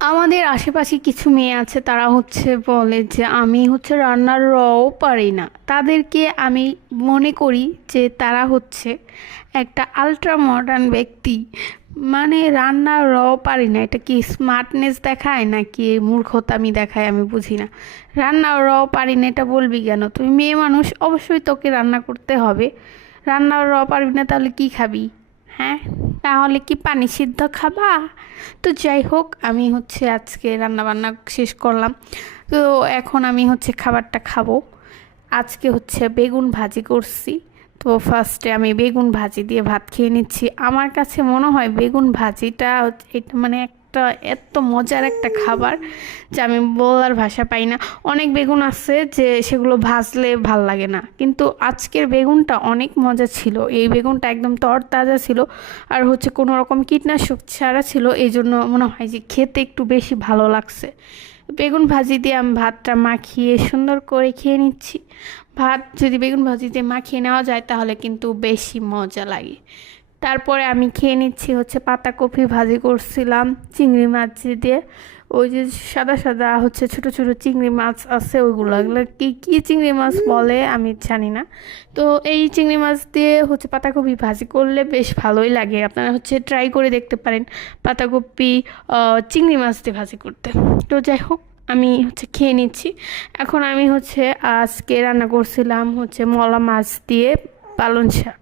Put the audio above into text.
আমাদের আশেপাশে কিছু মেয়ে আছে, তারা বলে যে আমি রান্নার রও পারি না। তাদেরকে আমি মনে করি যে তারা একটা আলট্রা মডার্ন ব্যক্তি। মানে রান্নার রও পারি না, এটা কি স্মার্টনেস দেখায় নাকি মূর্খতামি দেখায় আমি বুঝি না। রান্নার রও পারি না এটা বলবি কেন? তুই মেয়ে মানুষ, অবশ্যই তোকে রান্না করতে হবে। রান্নার র পারবি না তাহলে কি খাবি? হ্যাঁ, তাহলে কি পানি সিদ্ধ খাবা? তো যাই হোক, আমি আজকে রান্না বান্না শেষ করলাম। তো এখন আমি খাবারটা খাবো। আজকে বেগুন ভাজি করছি। তো ফার্স্টে আমি বেগুন ভাজি দিয়ে ভাত খেয়ে নিচ্ছি। আমার কাছে মনে হয় বেগুন ভাজিটা এটা মানে একটা এত মজার একটা খাবার যে আমি বলার ভাষা পাই না। অনেক বেগুন আছে যে সেগুলো ভাজলে ভাল লাগে না, কিন্তু আজকের বেগুনটা অনেক মজা ছিল। এই বেগুনটা একদম তরতাজা ছিল, আর কোনো রকম কীটনাশক ছাড়া ছিল, এই জন্য মনে হয় যে খেতে একটু বেশি ভালো লাগছে। বেগুন ভাজি দিয়ে আমি ভাতটা মাখিয়ে সুন্দর করে খেয়ে নিচ্ছি। ভাত যদি বেগুন ভাজি দিয়ে মাখিয়ে নেওয়া যায় তাহলে কিন্তু বেশি মজা লাগে। তারপরে আমি খেয়ে নিচ্ছি পাতাকপি ভাজি করছিলাম চিংড়ি মাছ দিয়ে। ওই যে সাদা সাদা ছোট ছোট চিংড়ি মাছ আছে, ওইগুলো এগুলো কি কি চিংড়ি মাছ বলে আমি জানি না। তো এই চিংড়ি মাছ দিয়ে পাতাকপি ভাজি করলে বেশ ভালোই লাগে। আপনারা ট্রাই করে দেখতে পারেন পাতাকপি চিংড়ি মাছ দিয়ে ভাজি করতে। তো যাই হোক, আমি খেয়ে নিচ্ছি। এখন আমি আজকে রান্না করছিলাম মলা মাছ দিয়ে পালং শাক।